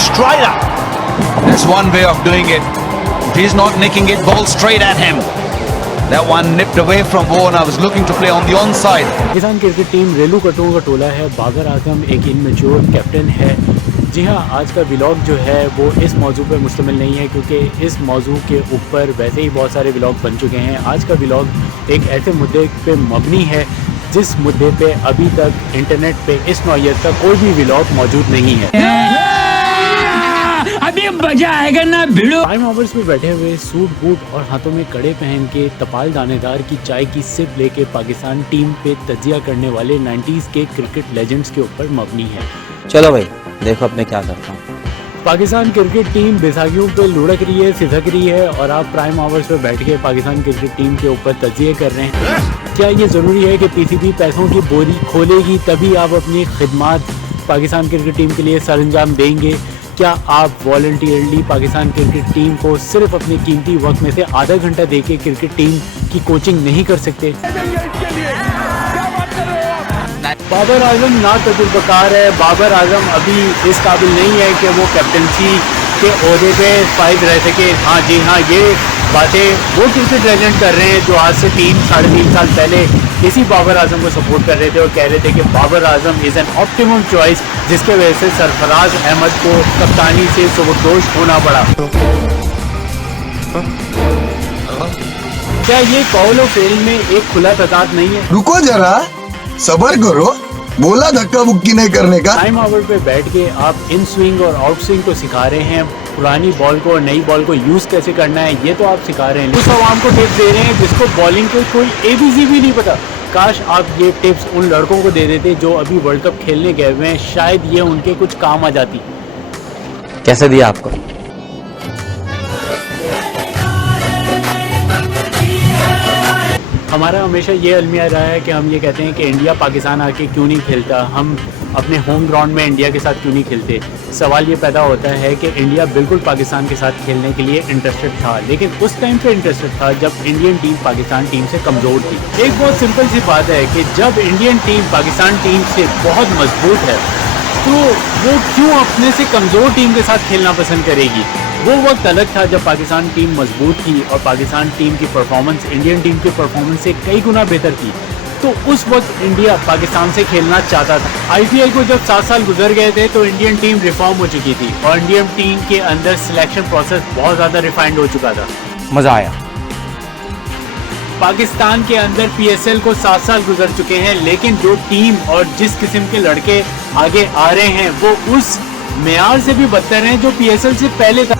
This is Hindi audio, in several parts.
straight up. That's one way of doing it. If he's not nicking it, ball straight at him. That one nipped away from Vaughan. I was looking to play on the onside. Pakistan cricket team रेलू कटों का टोला है। बाबर आजम एक इनमेच्योर कैप्टन है। जी हाँ, आज का व्लॉग जो है वो इस मौजू पे मुश्तमिल नहीं है, क्योंकि इस मौजू के ऊपर वैसे ही बहुत सारे व्लॉग बन चुके हैं। आज का व्लॉग एक ऐसे मुद्दे पे मबनी है जिस मुद्दे पे अभी तक इंटरनेट पे इस नौयत का कोई भी व्लॉग मौजूद नहीं है। अभी मजा आएगा ना भिड़ो। टाइम आवर्स में बैठे हुए सूट बूट और हाथों में कड़े पहन के तपाल दानेदार की चाय की सिप लेके पाकिस्तान टीम पे तजिया करने वाले 90s के क्रिकेट लेजेंड्स के ऊपर मबनी है। चलो भाई देखो अब मैं क्या करता हूँ। पाकिस्तान क्रिकेट टीम बैसाखियों पे लुढ़क रही है, सिसक रही है, और आप प्राइम आवर्स पे बैठ के पाकिस्तान क्रिकेट टीम के ऊपर तजिए कर रहे हैं। क्या ये ज़रूरी है कि पीसीबी पैसों की बोरी खोलेगी तभी आप अपनी खिदमत पाकिस्तान क्रिकेट टीम के लिए सरअंजाम देंगे? क्या आप वॉलंटियरली पाकिस्तान क्रिकेट टीम को सिर्फ अपने कीमती वक्त में से आधा घंटा देके क्रिकेट टीम की कोचिंग नहीं कर सकते? बाबर आजम ना तजुर्बेकार है। बाबर आजम अभी इस काबिल नहीं है कि वो कैप्टनसी के ओहदे पे फाइज रह सके। हाँ जी हाँ, ये बातें वो क्रिकेट लेजेंड कर रहे हैं जो आज से 3-3.5 साल पहले इसी बाबर आजम को सपोर्ट कर रहे थे और कह रहे थे कि Babar Azam is an optimum choice, जिसके वजह से सरफराज अहमद को कप्तानी से सुबकदोश होना पड़ा। क्या ये कॉल ऑफ फेल में एक खुला तजाद नहीं है? रुको जरा, सबर करो, बोला धक्का मुक्की नहीं करने का। टाइम आवर पे बैठ के आप इन स्विंग और आउट स्विंग को सिखा रहे हैं, पुरानी बॉल को और नई बॉल को यूज कैसे करना है ये तो आप सिखा रहे हैं। उस आवाम को टिप्स दे रहे हैं जिसको बॉलिंग को कोई ABC भी नहीं पता। काश आप ये टिप्स उन लड़कों को दे देते जो अभी वर्ल्ड कप खेलने गए हुए हैं, शायद ये उनके कुछ काम आ जाती। कैसे दिया आपको? हमारा हमेशा ये अलमिया रहा है कि हम ये कहते हैं कि इंडिया पाकिस्तान आके क्यों नहीं खेलता, हम अपने होम ग्राउंड में इंडिया के साथ क्यों नहीं खेलते। सवाल ये पैदा होता है कि इंडिया बिल्कुल पाकिस्तान के साथ खेलने के लिए इंटरेस्टेड था, लेकिन उस टाइम पे इंटरेस्टेड था जब इंडियन टीम पाकिस्तान टीम से कमज़ोर थी। एक बहुत सिंपल सी बात है कि जब इंडियन टीम पाकिस्तान टीम से बहुत मजबूत है तो वो क्यों अपने से कमज़ोर टीम के साथ खेलना पसंद करेगी। वो वक्त अलग था जब पाकिस्तान टीम मजबूत थी और पाकिस्तान टीम की परफॉर्मेंस इंडियन टीम की परफॉर्मेंस से कई गुना बेहतर थी। तो उस वक्त इंडिया पाकिस्तान से खेलना चाहता था। IPL को जब 7 साल गुजर गए थे तो इंडियन टीम रिफॉर्म हो चुकी थी और इंडियन टीम के अंदर सिलेक्शन प्रोसेस बहुत ज़्यादा रिफाइंड हो चुका था। मज़ा आया। पाकिस्तान के अंदर PSL को 7 साल गुजर चुके हैं, लेकिन जो टीम और जिस किस्म के लड़के आगे आ रहे हैं वो उस मेयार से भी बदतर हैं जो PSL से पहले था।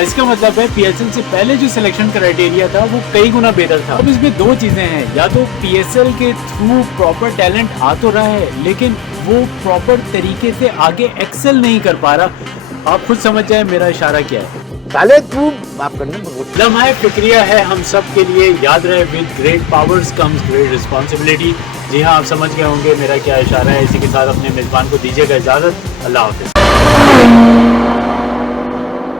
इसका मतलब है PSL से पहले जो सिलेक्शन क्राइटेरिया था वो कई गुना बेहतर था। अब इसमें दो चीजें हैं, या तो PSL के थ्रू प्रॉपर टैलेंट आ तो रहा है लेकिन वो प्रॉपर तरीके से आगे एक्सेल नहीं कर पा रहा। आप खुद समझ जाए मेरा इशारा क्या है। पहले तू माफ करना, लम्हा फिक्रिया है हम सब के लिए, याद रहे with great powers comes great responsibility. जी हाँ, आप समझ गए होंगे मेरा क्या इशारा है। इसी के साथ अपने मेजबान को दीजिएगा इजाजत। अल्लाह हाफिज।